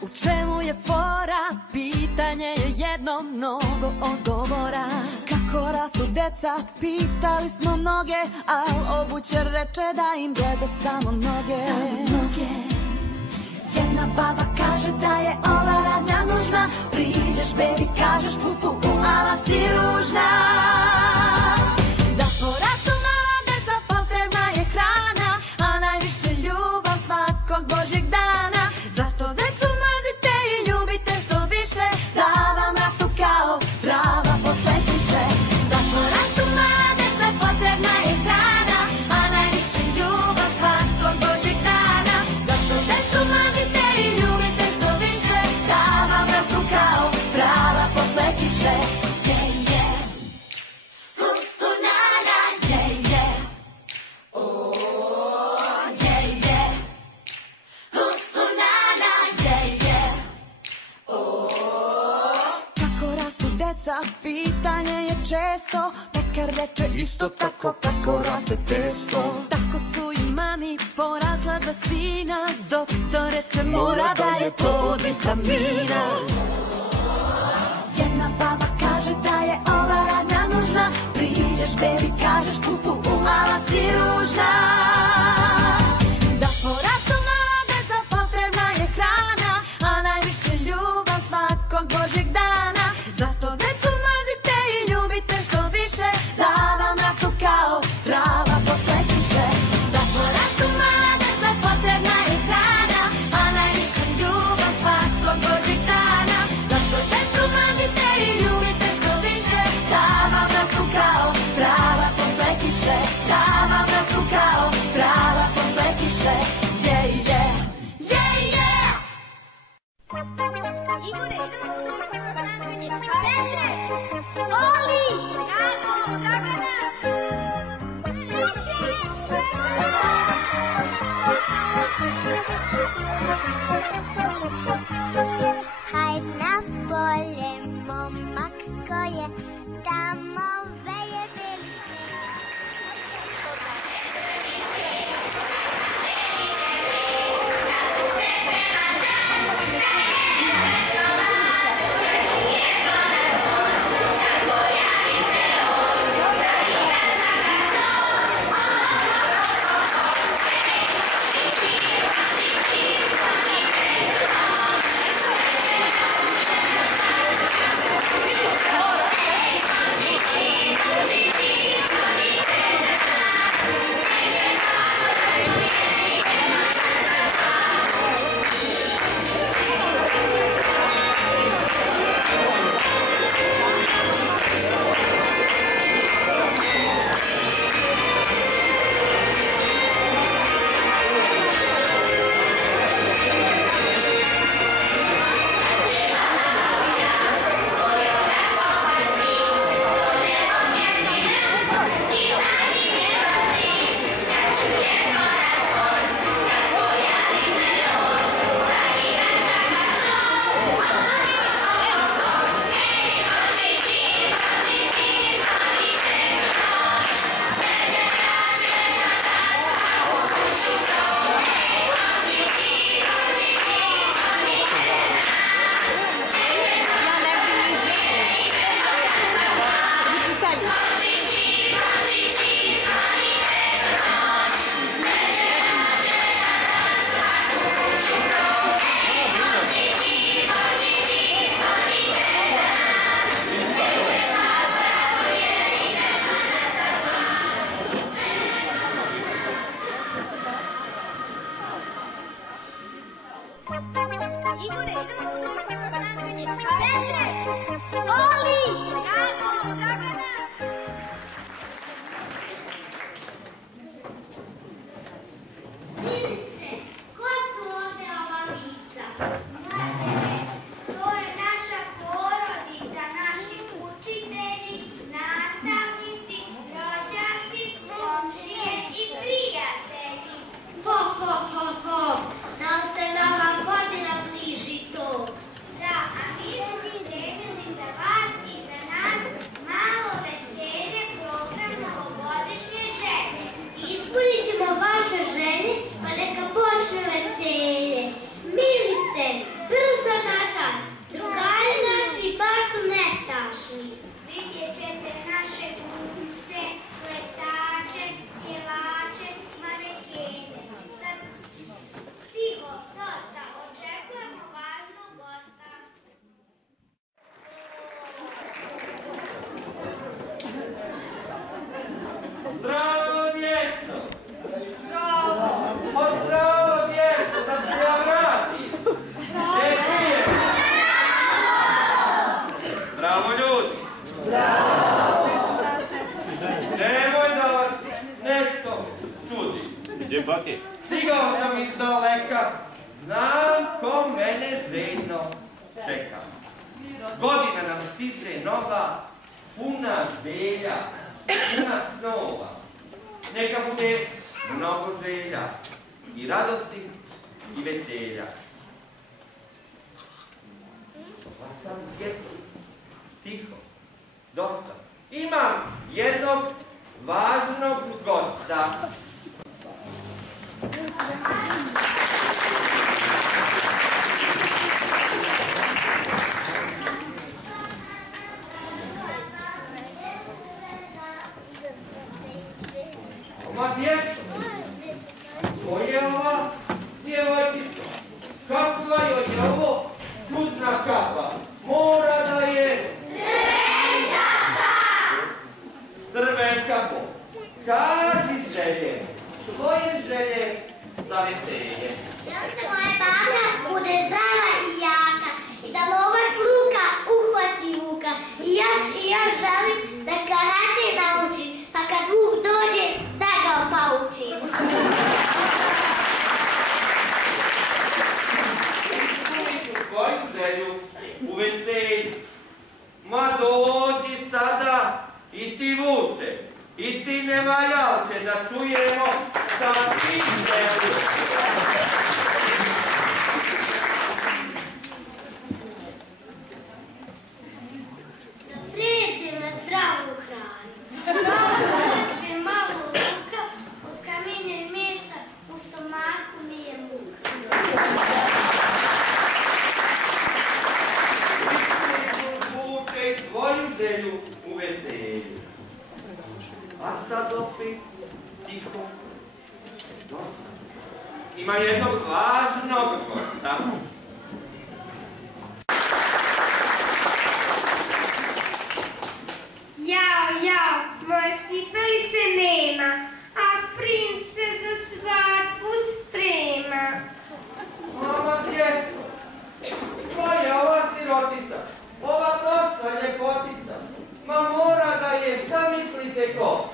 U čemu je fora? Pitanje je jedno, mnogo odgovora. Kako rastu deca? Pitali smo mnoge, al obućar reče da im gleda samo noge. Jedna baba kaže da je ova radnja nužna. Priđeš baby, kažeš pupu, ala si ružna. Da porastu mala deca potrebna je hrana, a najviše ljubav svakog božjeg dana. Zato decu mazite i ljubite što više, da vam rastu kao trava posle kiše. Da porastu mala deca potrebna je hrana, a najviše ljubav svakog božjeg dana. Zato decu mazite i ljubite što više, da vam rastu kao trava posle kiše. Pitanje je često, pekar reče isto tako kako raste testo. Tako su i mami porazla dva sina, doktor reče mora da je to od vitamina. Jedna baba kaže da je ova radnja nužna. Priđeš baby, kažeš pupu, umala si ružna. Da porastu mala deca potrebna je hrana, a najviše ljubav svakog božjeg dana. Zato decu mazite i ljubite što više, da vam rastu kao trava posle kiše. Da porastu mala deca potrebna je hrana, a najviše ljubav svakog božjeg dana. nova, puna želja, puna snova. Neka bude mnogo želja i radosti i veselja. Pa sam djeco, tiho, dosta. Imam jednog važnog gosta. Ma djeco, ko je ova djevojčica? Kakva joj je ovo čudna kapa? Mora da je Crvenkapa. Kaži želje, tvoje želje za veselje. Želim da moja baka bude zdrava i jaka i da lovac luka uhvati vuka. I ja želim da karate nauči, pa kad vuk dođe da ga opauči. Tvoju želju u veselju. Ma dođi sada i ti vuče, i ti nevaljalče, da čujemo šta ti želju. Da prijeđem na zdravu hranu. Malo malo luka, od kamenja i mesa u stomaku mi je muka. Vuče tvoju želju u veselju. A sad opet tiho, dosta. Ima jednog važnog gosta. Jao, moje cipelice nema, a princ se za svadbu sprema. Mama djeco, ko je ova sirotica? Ova prosta ljepotica? Ma mora da je, šta mislite ko?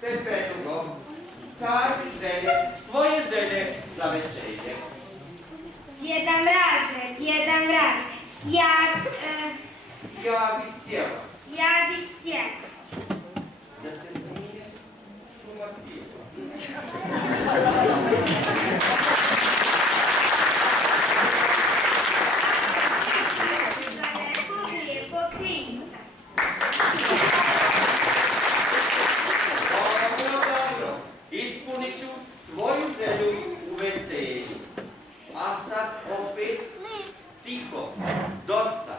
Pepedugo, kaži želje, tvoje želje za veselje. Djeda mraze, ja bih htjela da se smije šumativa. za nekog lijepog klinca. Dobro, ispunit ću tvoju želju u veselju. A sad opet tiho, dosta.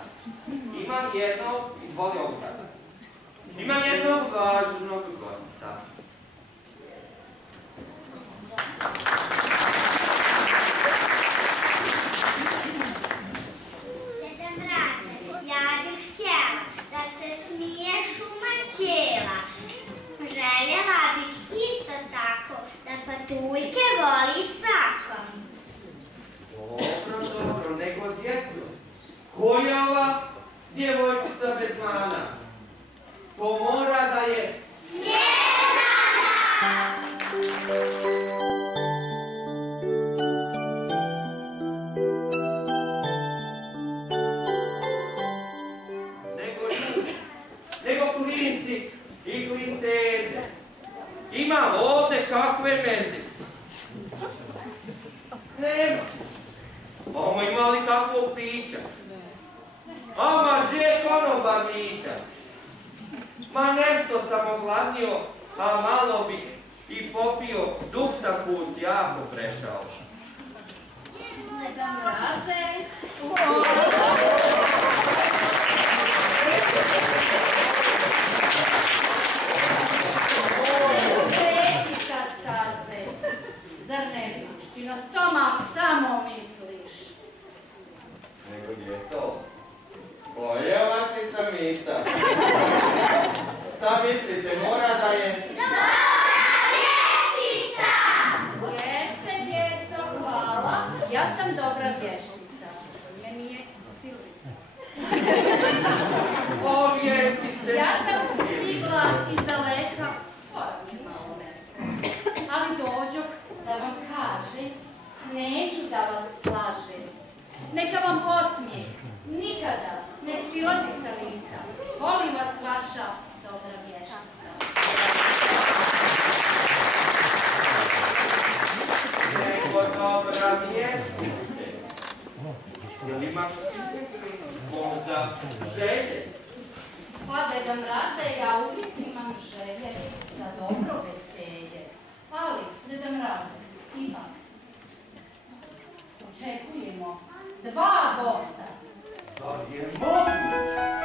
Imam jednog, izvoli ovdje. Imam jednog važnog gosta. Djeda mraze, ja bih htjela da se smije šuma cijela. Željela bih isto tako da patuljke voli svako. Dobro, nego djeco. Ko je ova djevojčica bez mana? To mora da je nego klinci i klinceze. Imam ovdje kakve meze. Nema. Omo, ima li kakvog pića? Ama, gdje je konobar mića? Ma nešto sam ogladnio, a malo bih i popio, dok sam put jako prešao. Djeda mraze. Kreći sa staze. Zar ne znaš, ti na stomak samo misliš. Nego djeco, ko je ova tica Mica? Šta mislite, mora da je Jeste, djeco, hvala. Ja sam dobra vještica. Ime mi je Silvica. o vještice? Ja sam stigla iz daleka, skoro mi je malo mene. Ali dođoh da vam kažem, neću da vas slažem. Neka vam osmijeh nikada ne silazi sa lica. Voli vas vaša dobra vještica. Nego dobra vještica. Jel imaš možda želje? Pa Deda Mraze, ja uvijek imam želje za dobro veselje. Ali, Deda Mraze, ipak očekujemo 2 gosta. Zar je moguće?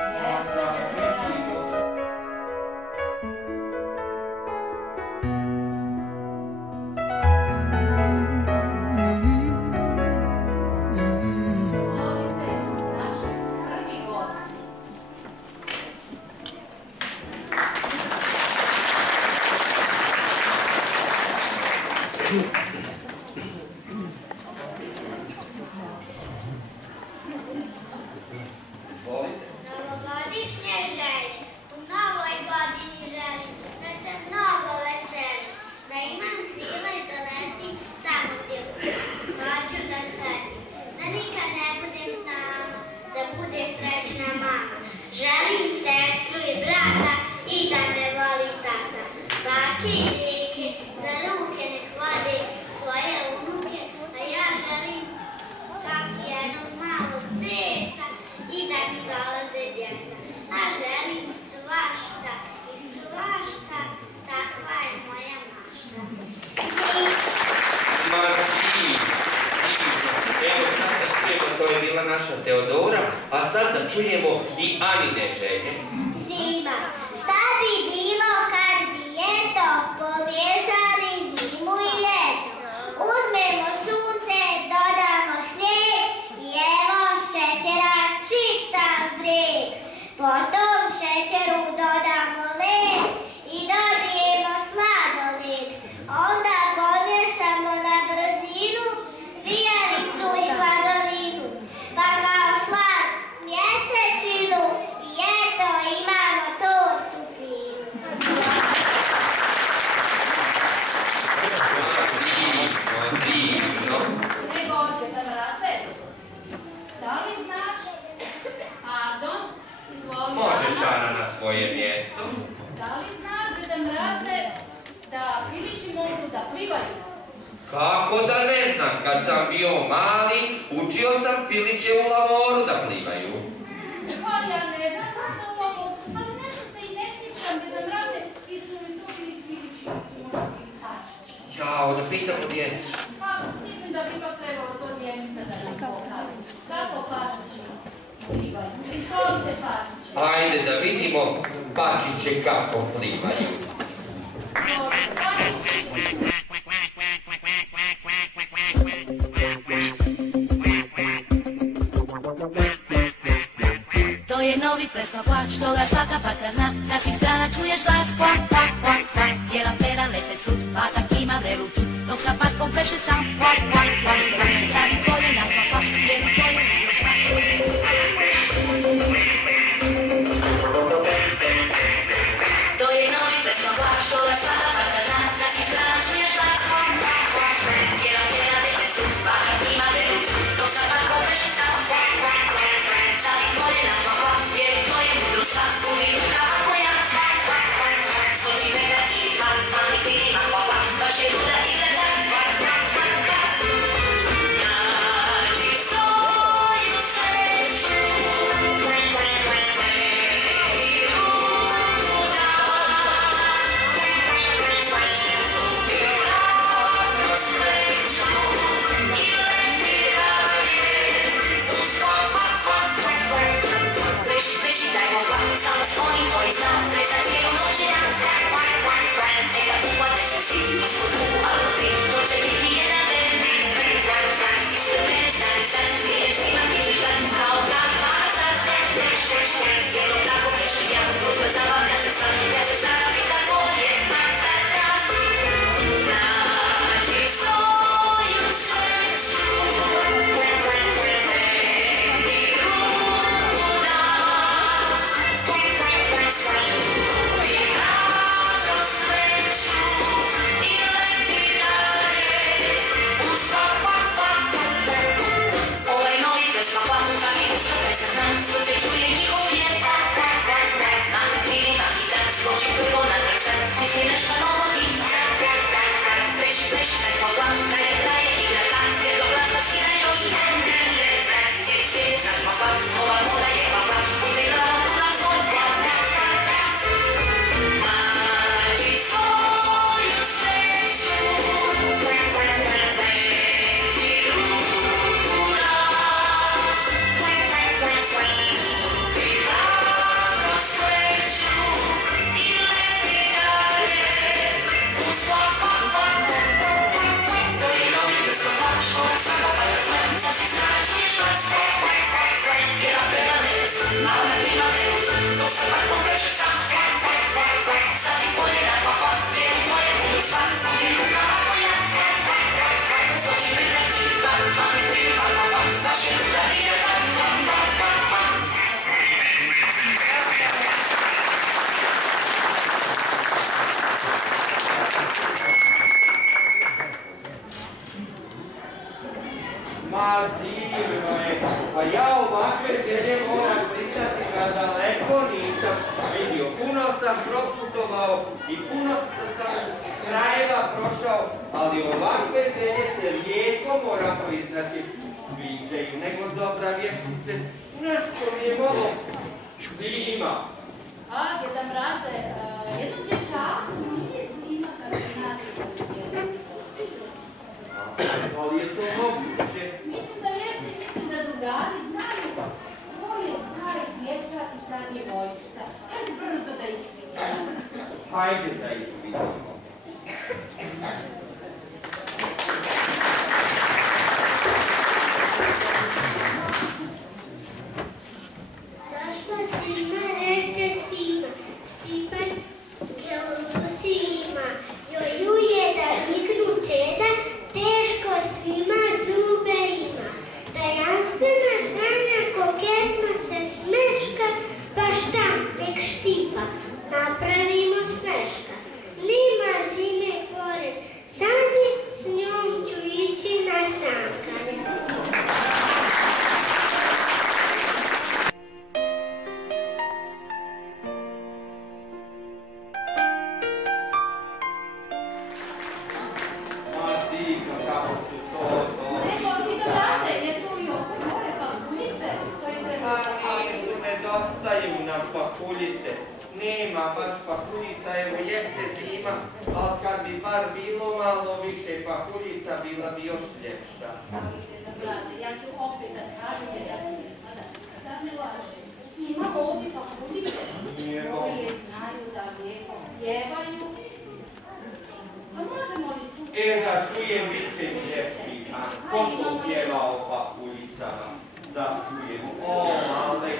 Novogodišnje želje, u novoj godini želim da se mnogo veselim, da imam krila i da letim tamo gdje hoću da sletim, da nikad ne budem sama, da bude srećna mama. Želim sestru i brata i da me voli tata, bake i deke za ruke nek vode svoje unuke, a ja želim čak jednog malog zeca i da mi dolaze djeca. A želim svašta i svašta, takva je moja mašta. Ma evo sad da čujemo, to je bila naša Teodora, a sad da čujemo i Anine želje. Zima, šta bi bilo kad bi ljeto pomiješali zimu i ljeto? Uzmemo sunce, dodamo snijeg i evo šećera čitav breg. Potom šećeru dodamo led i dobijemo sladoled. Onda pomiješamo na brzinu vijalicu i hladovinu. Pa kao šlag mjesečinu i eto imamo tortu finu. Divno. Nego, Deda Mraze, da li znaš? Pardon, izvoli. Možeš, Ana, na svoje mjesto. Da li znaš, Deda Mraze, da pilići mogu da plivaju? Kako da ne znam, kad sam bio mali, učio sam piliće u lavoru da plivaju. Pa ja ne znam kako ovo, ali nešto se i ne sjećam, Deda Mraze, ti su mi tu bili pilići, su možda bili pačići. Jao, da pitamo djecu. Pa, mislim da bi ipak trebalo to dječica da nam pokaže. Kako pačići plivaju? Izvolite pačići. Ajde da vidimo pačiće kako plivaju. Dobro, pačići. To je novi plesno plak, što ga svaka parka zna. Sa svih strana čuješ glas, kvak, kvak, kvak, kvak. Djela pera lete svud, patak ima vrelu čut, dok sa patkom pleše sam, kvak, kvak, kvak, kvak. Sami koljena, kvak, kvak, jer u to je bilo sva. To je novi plesno plak, što ga svaka parka zna. Sa svih strana čuješ glas, kvak, kvak, kvak, kvak. Djela pera lete svud, patak ima vrelu čut, dok sa patkom pleše sam, kvak, kvak, kvak, kvak. Sami koljena, kvak, kvak, jer u to je mudro sva. Uvijek rukava koja, kvak, kvak, kvak, kvak. Skoči vega i kvak, kvak, i kvak, kvak, kvak. Baš je luda i gleda, kvak, kvak, kvak, kvak. Ma divno je, pa ja ovakve želje moram priznati kad daleko nisam vidio. Puno sam proputovao i puno sam krajeva prošao, ali ovakve želje se rijetko moram priznati viđaju, nego dobra vještice. Nešto mi je malo zima. A, Djeda Mraze, jednom dječaku nije zima kad se nađe ovdje. Ali je to moguće. Mislim da jeste, mislim da drugari znaju ko je taj dječak i ta djevojčica. Hajde brzo da ih vidimo. Hajde da ih vidimo. Došla zima, reče Sima, Stipan geoluci ima, joj uje da niknu čeda, teško svima zube ima. Tajanstvena sanja koketno se smeška, pa šta, nek štipa, napravimo smeška. Nima zime pored sanje, s njom ću ići na sankanje. Nedostaju nam pahuljice, nema baš pahuljica, evo jeste zima, ali kad bi bar bilo malo više pahuljica, bila bi još ljepša. Ja ću opet da kažem jer ja sam sada da ne lažem. Imamo ovdje pahuljice koje znaju da lijepo pjevaju. Pa možemo li čuti? Da čujem, bit će mi ljepši san. Ko to pjeva o pahuljicama? Da čujem. O, male.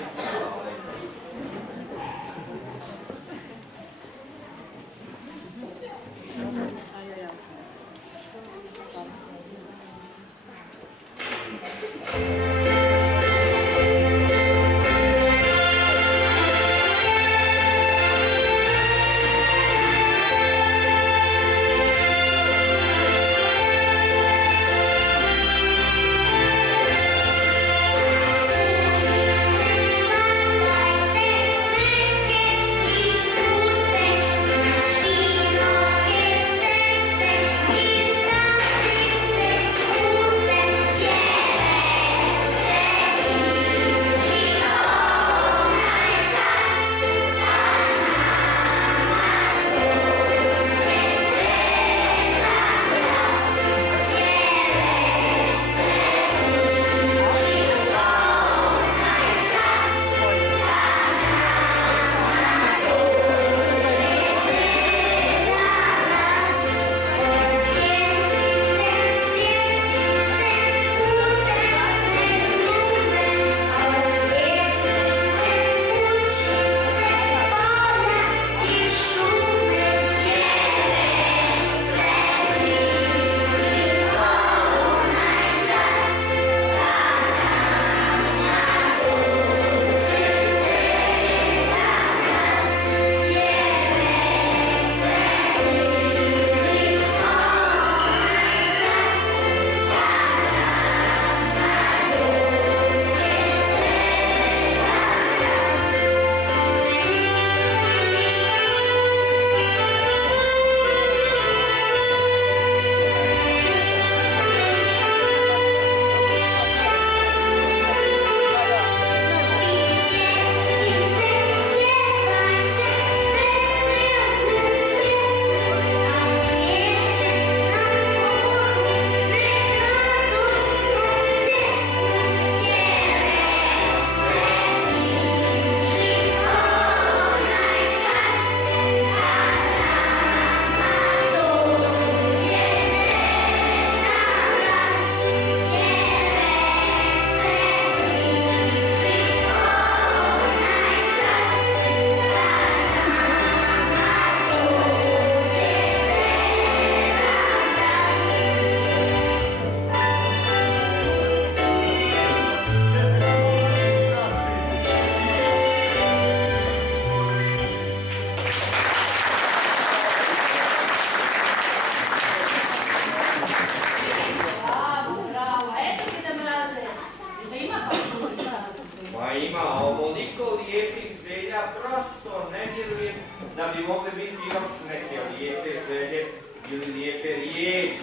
Ma ima ovoliko lijepih želja, prosto ne vjerujem da bi mogle biti još neke lijepe želje ili lijepe riječi.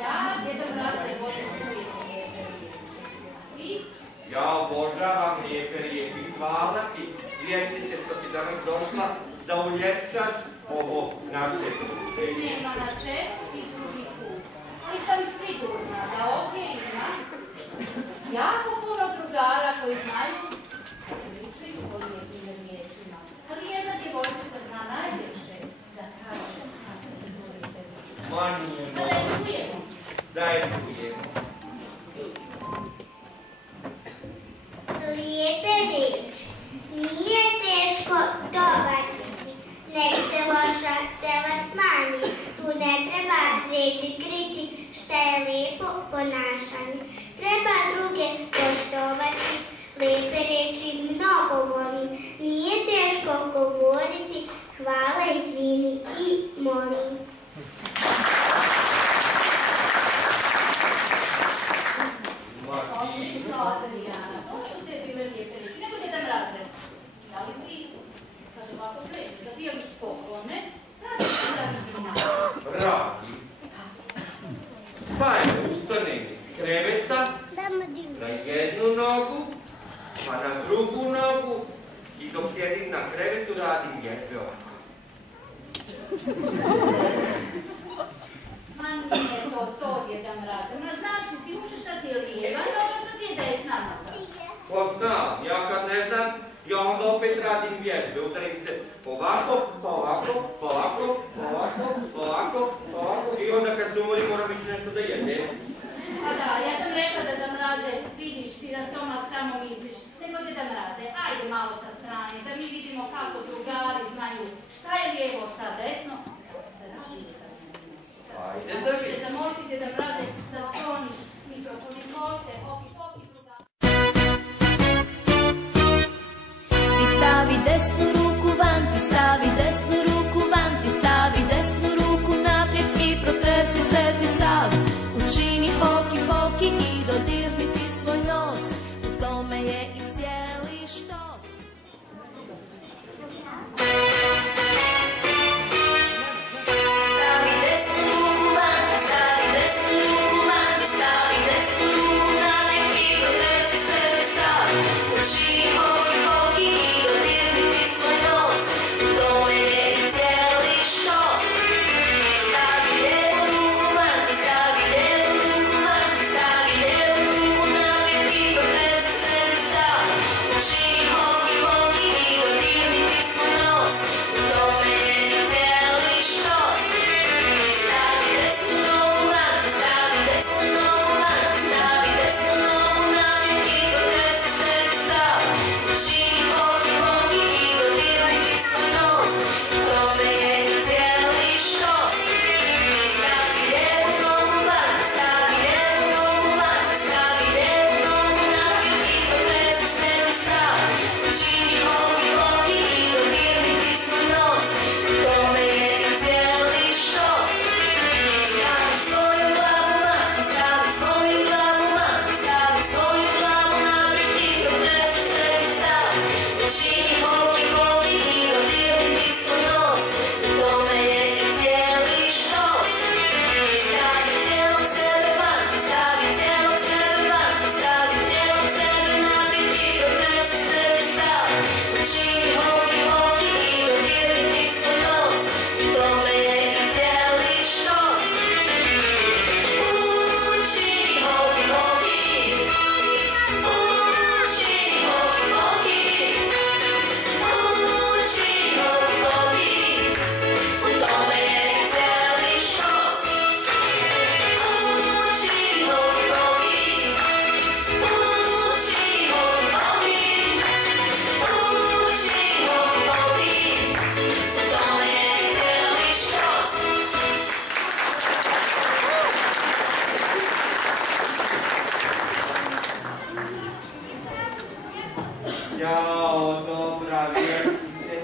Ja, Djedo Mraze, volim uvijek lijepe riječi. Ja obožavam lijepe riječi. Hvala ti, vještite što si danas došla da uljepšaš ovo naše druženje. Nema na čemu i drugi put. Ali sam sigurna da ovdje ima jako puno drugara koji znaju da pričaju o lijepim riječima. Ali jedna djevojčica zna najljepše da kaže kako se to lijepe riječi. Ma nije Da je čujemo. Da je čujemo. Lijepe riječi. Nije teško dobar biti, nek se loša dela smanji. Tu ne treba reći kriti šta je lijepo ponašanje. Treba druge poštovati, lijepe riječi mnogo volim. Nije teško govoriti, hvala, izvini i molim. Odlično, Adriana. To su te bile lijepe riječi. Nego Djeda Mraze. Da li ti, kaže ovako pređeš, da dijeliš poklone, radiš ti da vina. Radi. Pa evo, ustanem iz kreveta, na jednu nogu, pa na drugu nogu i dok sjedim na krevetu radim vježbe ovako. Ma nije to Djeda Mraze. Ma znaš li ti uši šta ti je lijeva i ovo šta ti je desna noga? Pa znam, ja kad ne znam, ja onda opet radim vježbe. Udarim se ovako, pa ovako, pa ovako, pa ovako, pa ovako, pa ovako i onda kad se umorim moram ići nešto da jedem. Pa da, ja sam rekla Djeda Mraze, vidiš ti na stomak samo misliš. Nego Djeda Mraze, ajde malo sa strane, da mi vidimo kako drugari znaju šta je lijevo, šta desno. Kako se radi Djeda Mraze? Ajde da vidim. Zamolite Djeda Mraze da skloniš mikrofon. Izvolite, hopi, hopi, drugari. Ti stavi desnu ruku van, ti stavi desnu ruku van, ti stavi desnu ruku naprijed i protresi se ti sav. Učini hoki poki i dodirni ti svoj nos, u tome je i cijeli štos. Stavi desnu ruku van, ti stavi desnu ruku van, ti stavi desnu ruku naprijed i protresi se ti sav. Učini hoki poki i dodirni ti svoj nos, u tome je i cijeli štos. Stavi lijevu ruku van, ti stavi lijevu ruku van, ti stavi lijevu ruku naprijed i protresi se ti sav. Učini hoki poki i dodirni ti svoj nos, u tome je i cijeli štos. Stavi desnu nogu van, ti stavi desnu nogu van, ti stavi desnu nogu naprijed i protresi se ti sav. Učini hoki poki i dodirni ti svoj nos, u tome je i cijeli štos. Stavi lijevu nogu van, ti stavi lijevu nogu van, ti stavi lijevu nogu naprijed i protresi se ti sav. Učini hoki poki i dodirni ti svoj nos, u tome je i cijeli štos. Stavi svoju glavu van, ti stavi svoju glavu van, ti stavi svoju glavu naprijed i protresi se ti sav. Učini hoki poki i dodirni ti svoj nos, u tome je i cijeli štos. Stavi cijelog sebe van, ti stavi cijelog sebe van, ti stavi cijelog sebe naprijed i protresi se ti sav. Učini hoki poki i dodirni ti svoj nos, u tome je i cijeli štos. Učini hoki poki, učini hoki poki, učini hoki poki, u tome je i cijeli štos. Učini hoki poki, učini hoki poki, učini hoki poki, u tome je i cijeli štos. Jao, dobra, vještite.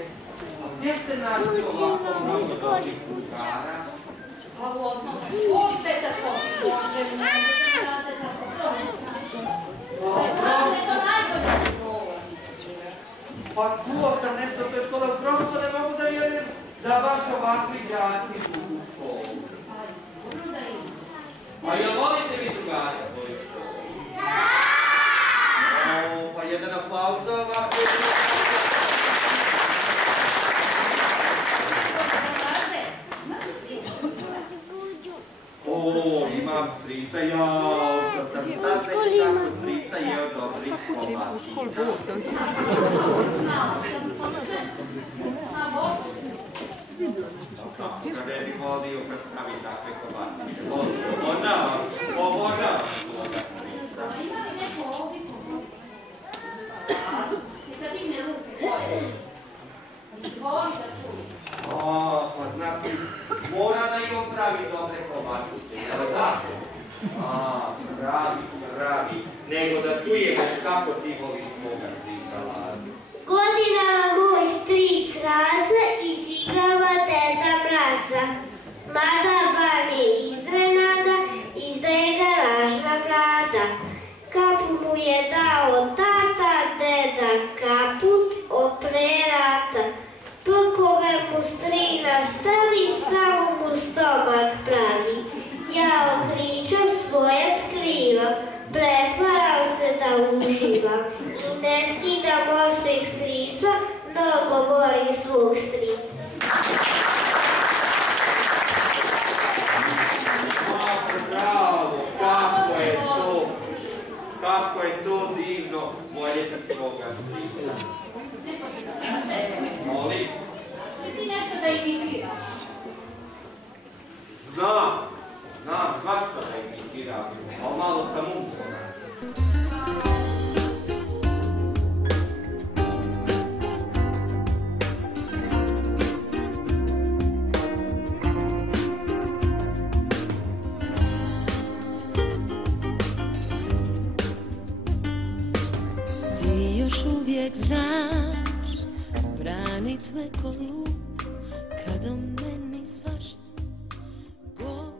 A gdje ste našli ovako mnogo dobrih drugara? A u osnovnoj školi, Petar, to može, ne može da rade tako, to ne znači. To je to najbolja škola. tako strica jeo dobrih kobasica. Ga ne bi volio kad pravi takve kobasice. Obožavam svoga strica. Ima li neko ovdje kobasice? Neka digne ruke koje. Izvoli da čuje. Pa znači, mora da i on pravi dobre kobasice, jel tako? Pravi. Nego da čujemo kako ti voliš svoga strica, Lazi. Godinama moj stric raza izigrava Deda Mraza. Mada bane iznenada, izdaje garažna vrata. Kapu mu je dao tata, deda kaput opre rata. Prkove mu strina stavi, samo mu stomak pravi. Ja okriča svoje skrivam, pretvaram se da uživam. I ne skidam osmeh strica, mnogo volim svog strica. Bravo, kako je to divno voljeti svoga strica. Molim? Ti nešto da imitiraš? Znam, svašta da imitiram, ali malo sam umoran. Ti još uvijek znaš branit me ko lud kad o meni svašta govore.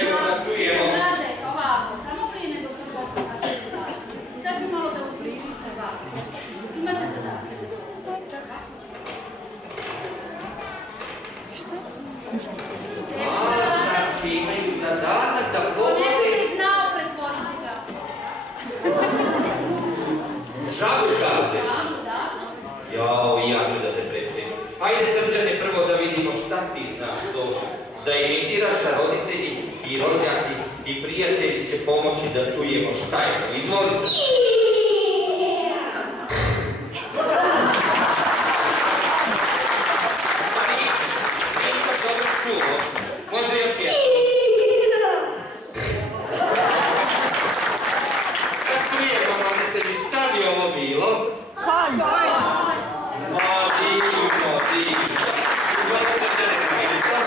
Evo da čujemo. Rade, ovako, samo prije nego što počnu naše zadatke. I sad ću malo da upričite vas. Imate zadatke. Znači imaju zadatak da pogode... Neko je znao, pretvorit ću ga. Žabu kažeš? Da. Jao, i ja ću da se pripremim. Ajde, Srđane, prvo da vidimo šta ti znaš to. Da imitiraš, a roditelji i rođaci i prijatelji će pomoći da čujemo šta je to. Izvoli se. Nisam dobro čuo. Može još jedno. Kad čujemo, roditelji, šta bi ovo bilo? Divno. Izvolite, Srđane, ministar.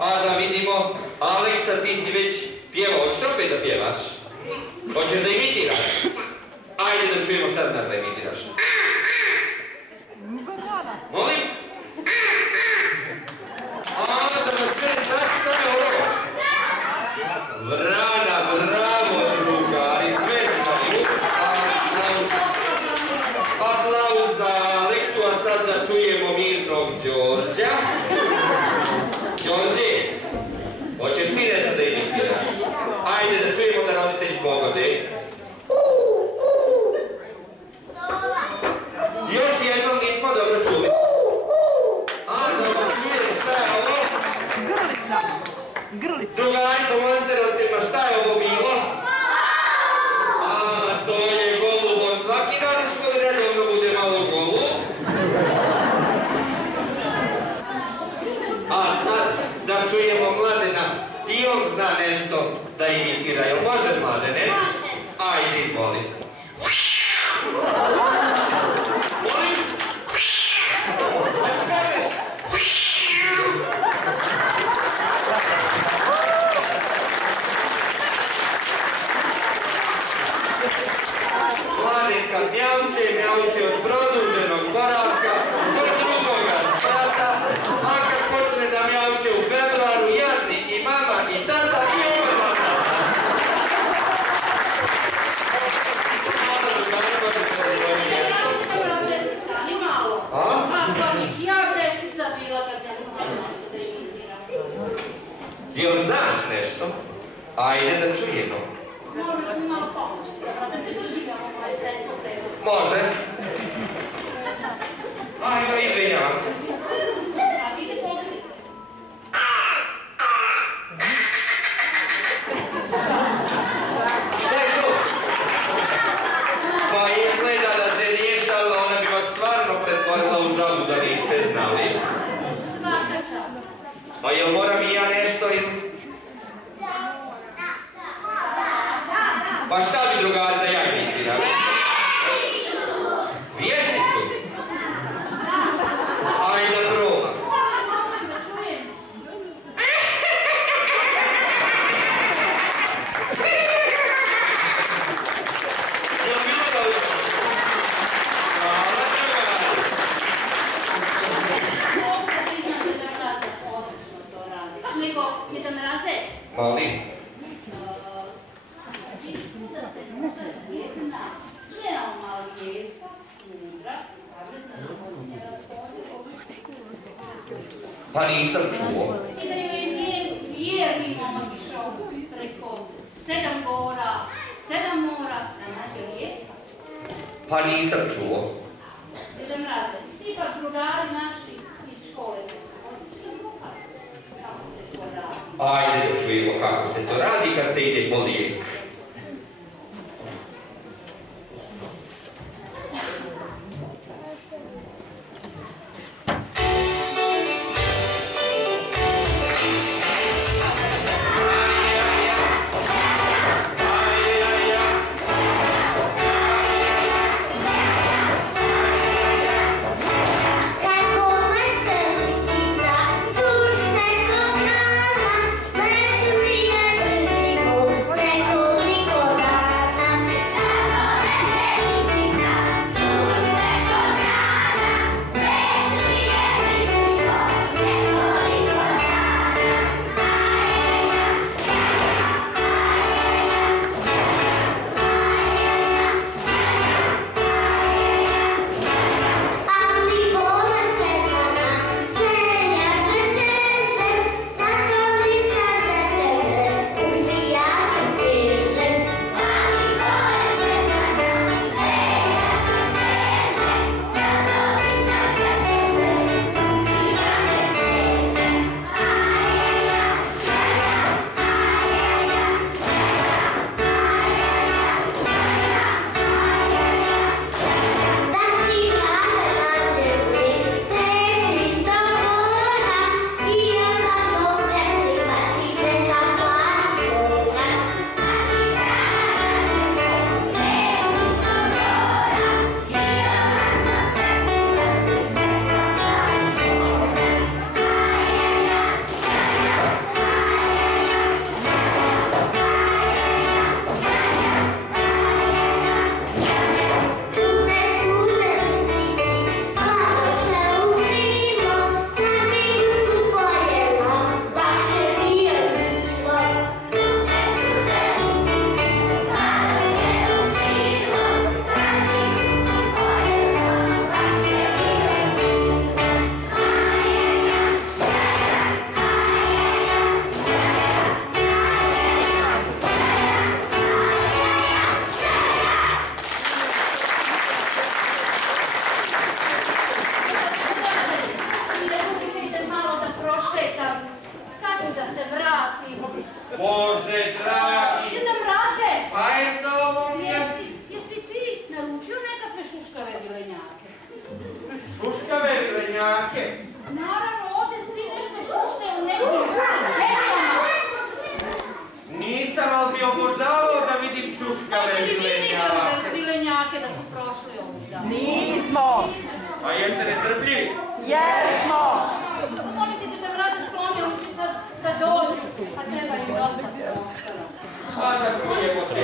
A da vidimo, Aleksa, ti si već pjevao, hoćeš opet da pjevaš? Hoćeš da imitiraš? Ajde da čujemo šta znaš da imitiraš. Molim? Da me sve znači šta je ovo? Vrana, bravo drugari, sve znači. Aplauz za Aleksu, a sad da čujemo mirnog Đorđa. Đorđe, hoćeš ti nešto da imitiraš? Ajde da čujemo da roditelji pogode. Još jednom nismo dobro čuli. Da vas čujemo šta je ovo? Grlica. Drugari, pomozite roditeljima, šta je ovo bilo? To je golub, on svaki dan u školi redovno bude malo golub. A sad da čujemo Mladena, i on zna nešto da imitira, jel može Mladene? Može. Ajde, izvoli. Molim? Nešto kažeš? Mladen kad mjauče od produženog boravka do drugoga sprata, a kad počne da mjauče u februaru, jadni i mama i tata i oba tata. Stani malo. Ako bih ja greštica bila kad ne bi znala nešto da imitiram. Jel znaš nešto? Ajde da čujemo. Možeš mi malo pomoći, da te pridrživamo moje sredstvo prevoza. Može. Ajmo, izvinjavam se. A vidi pogledajte. Šta je to? Pa izgleda da se nije šalila, ona bi vas stvarno pretvorila u žabu da niste znali. Svaka čast. A jel moram i ja nešto ili? Pa šta bi drugari da ja imitiram? Vježnicu? Ajde da probam. Da čujem. Jel bilo dobro? Hvala drugari. Mogu da priznam da Mraze odlično to radiš. Nego, Deda Mraze, Molim. da se možda jedna veoma lijepa, mudra, pametna životinja razboljila. Pa nisam čuo. I da joj je njen vjerni momak išao preko 7 gora, 7 mora, da nađe lijeka. Pa nisam čuo. Deda Mraze, ipak drugari naši iz škole odlično pokažu kako se to radi. Ajde da čujemo kako se to radi kad se ide po lijek. Razbolna se lisica, suš se kod rana, letili je brzi bol, nekoliko dana. Razbolna se lisica, suš se kod rana, letili je brzi bol, nekoliko dana. Ali bolest neznana, sve jače steže, zato lisa začepe, uzdijače piše. Ali bolest neznana, sve jače steže, zato lisa začepe, uzdijače piše. Da ti glave nađeli, 500 gora, i odvažno preplivati bez kaplara. Da ti glave nađeli, 500 gora, i odvažno preplivati bez Krupne suze lisici padoše u krilo, na brigu skupo jela, lakše bi joj bilo. Krupne suze lisici padoše u krilo, na brigu skupo jela, lakše bi joj I da pokušajte malo da prošetam, sad ću da se vratim. Bože dragi! Deda Mraze, Pa je sa ovom jesi ti naručio nekakve šuškave vilenjake? šuškave vilenjake. Naravno, ovdje svi nešto šušte u nekim pesama. Nisam, ali bi obožavao da vidim šuškave Jeste li vi vidjeli vilenjake. vilenjake da su prošli ovdje? Nismo! A jeste nestrpljivi? Jesmo! Molim ti da Mraze skloni uči sad da dođu, a treba im dosta prostora. Pa da čujemo te.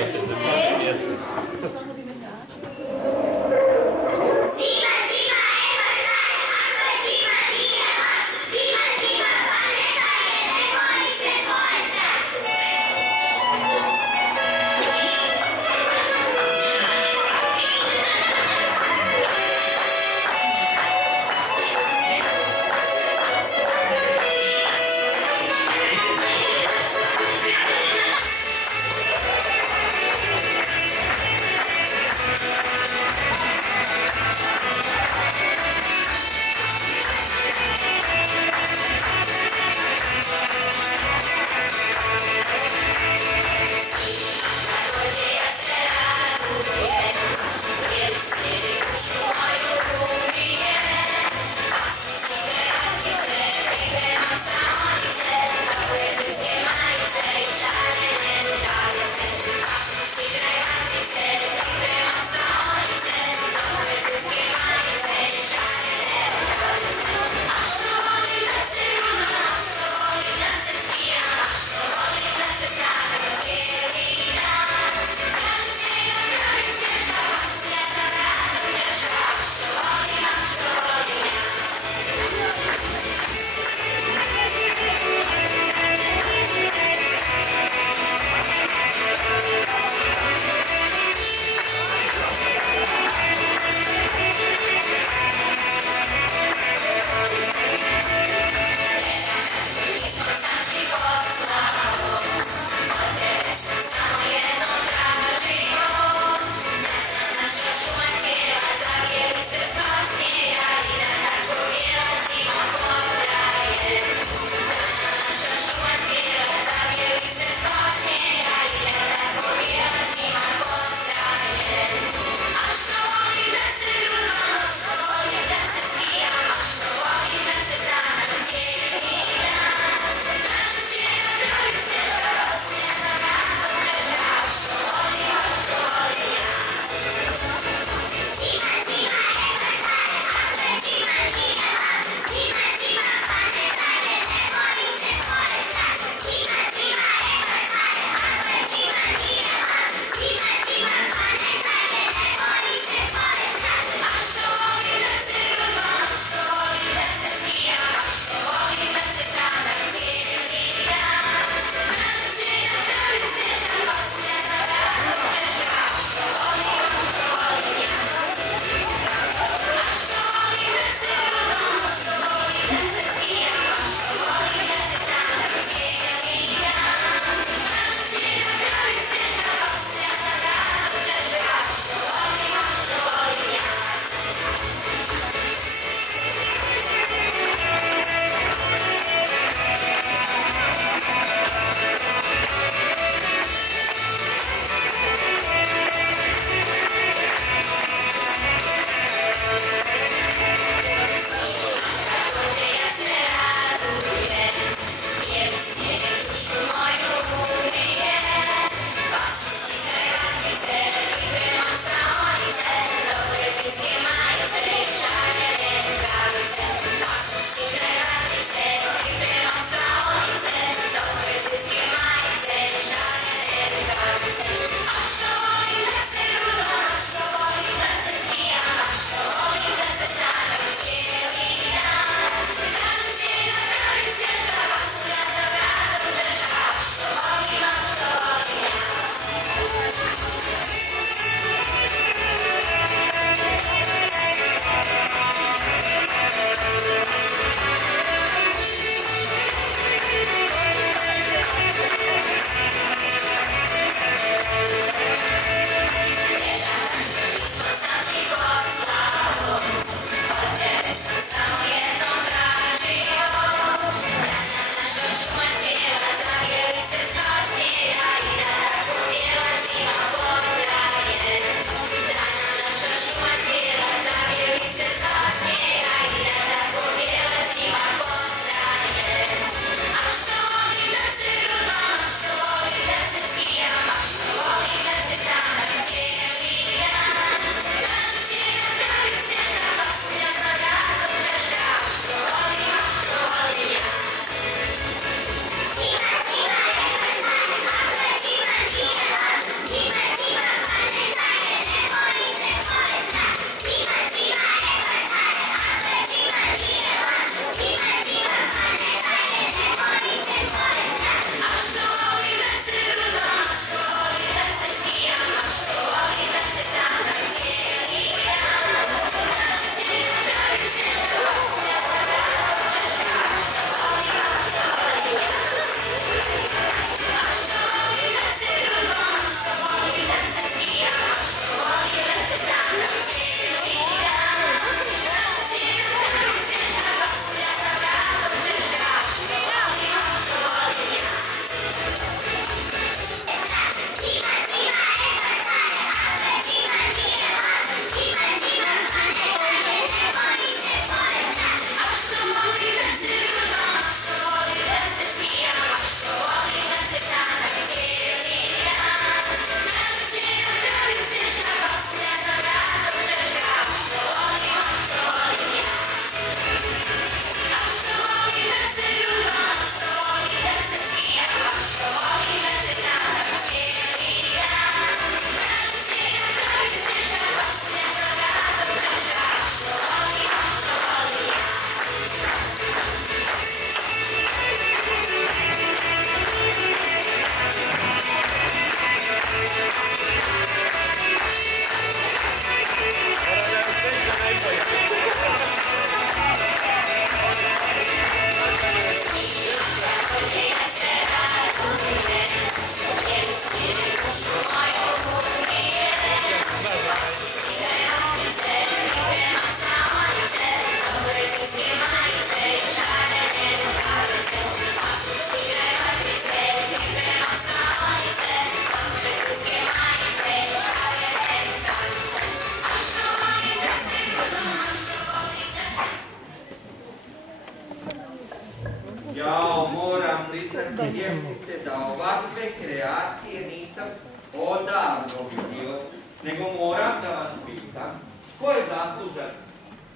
vještice da ovakve kreacije nisam odavno vidio, nego moram da vas pitam, ko je zaslužan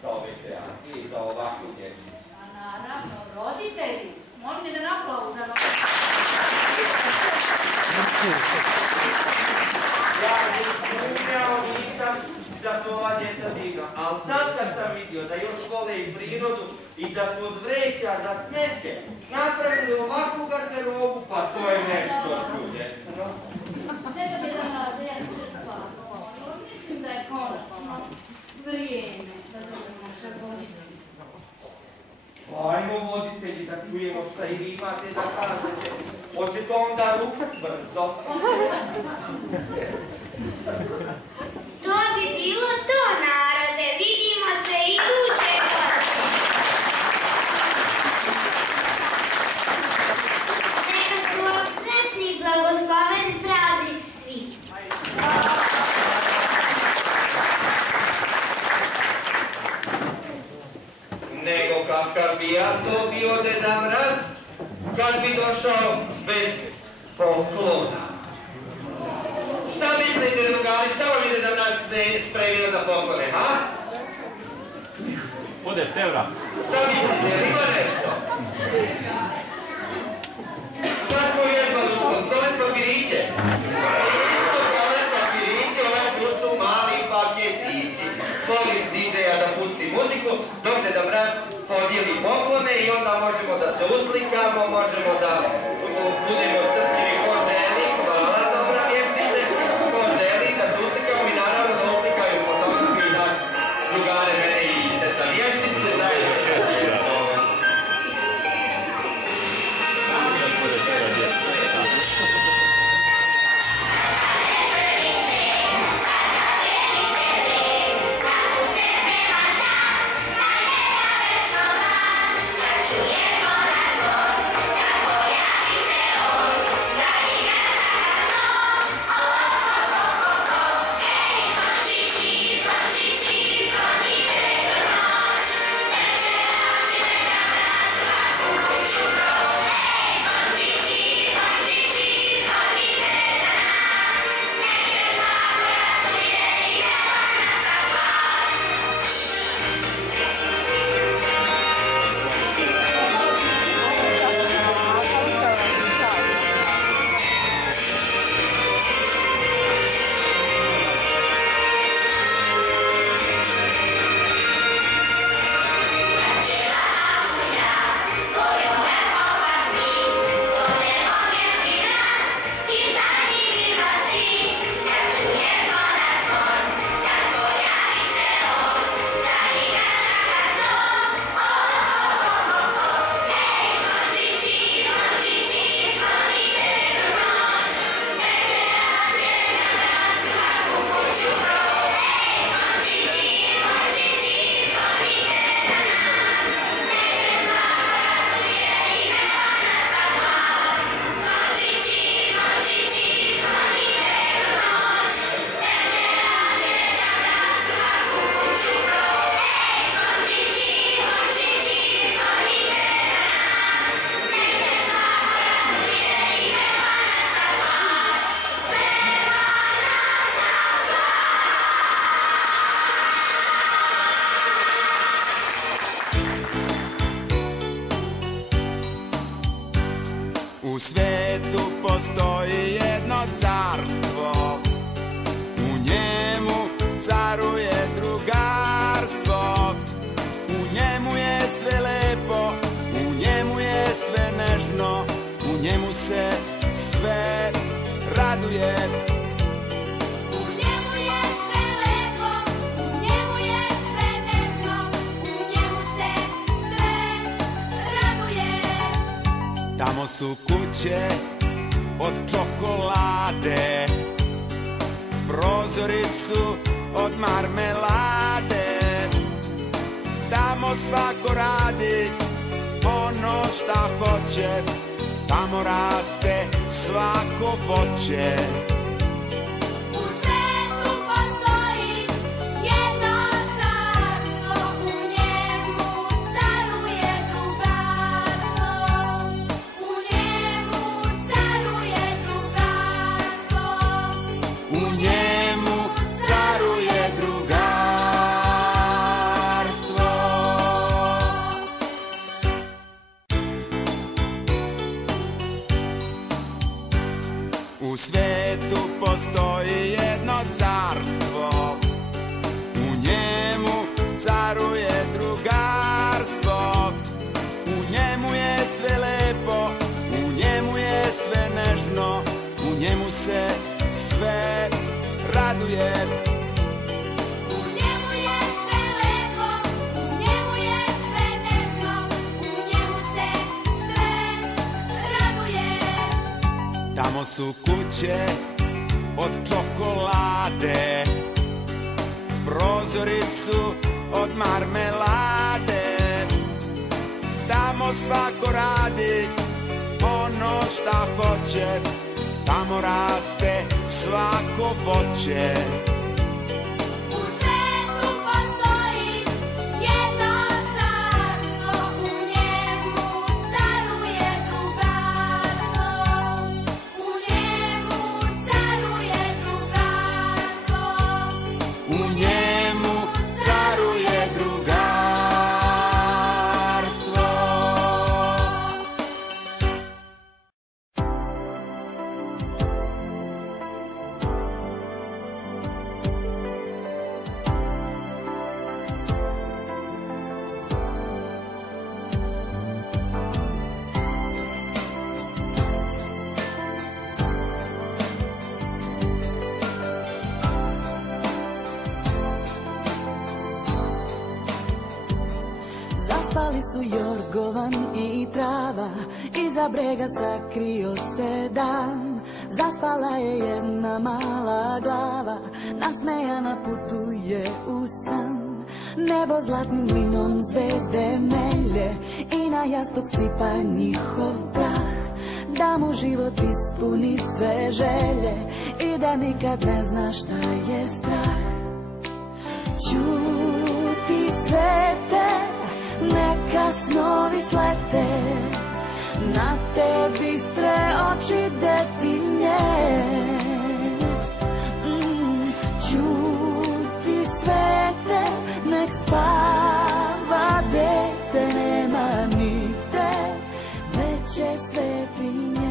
za ove kreacije i za ovakvu vješticu? A naravno, roditelji. Molim je da naplavu za vas. Ja nisam da su ova djeca divna, ali sad kad sam vidio da još vole i prirodu i da su od vreća za smeće napravili ovakvu garderobu, pa to je nešto čudesno. Neka bi da nas mislim da je konačno vrijeme da dobimo naše voditelji. Ajmo voditelji da čujemo šta i vi imate da kažete. Hoćete onda ručak brzo? To bi bilo to, narode. Vidimo se iduće godine. Neka su vam srećni i blagosloveni praznik svi. Nego kakav bi ja to bio Deda Mraz kad bi došao bez poklona. Šta mislite, drugari, šta vam je Deda Mraz spremio za poklone, ha? Po 10 evra. Šta mislite, jel ima nešto? Šta smo vježbali u školu? Toalet papiriće? Isto toalet papiriće, ovaj put su mali paketići. Molim DJ-a da pusti muziku, dok Deda Mraz podijeli poklone i onda možemo da se uslikamo, možemo da budemo strpljivi ko želi. Hvala, dobra vještice, ko želi da se uslikamo i naravno da uslikaju fotografiju i nas drugare, mene i teta vještice, zajedno sve djeco. U svetu postoji jedno carstvo, u njemu caruje drugarstvo. U njemu je sve lepo, u njemu je sve nežno, u njemu se sve raduje. U njemu je sve lepo, u njemu je sve nežno, u njemu se sve raduje. Tamo su kuće od čokolade, prozori su od marmelade. Tamo svako radi ono šta hoće, tamo raste svako voće. U svetu postoji jedno carstvo, u njemu caruje drugarstvo. U njemu hoće. U njemu je sve lepo, u njemu je sve nežno, u njemu se sve raduje. Tamo su kuće od čokolade, prozori su od marmelade. Tamo svako radi ono šta hoće, tamo raste svako voće. U svetu postoji jedno carstvo, u njemu caruje drugarstvo. U njemu caruje drugarstvo. U njemu caruje drugarstvo. Zaspali su jorgovan i trava, iza brega sakrio se dan. Zaspala je jedna mala glava, nasmejana putuje u san. Nebo zlatnim linom zvezde melje i na jastuk sipa njihov prah. Da mu život ispuni sve želje i da nikad ne zna šta je strah. Ćuti svete, neka snovi slete, na te bistre oči detinje. Ćuti svete, nek spava dete, nema ni te veće svetinje.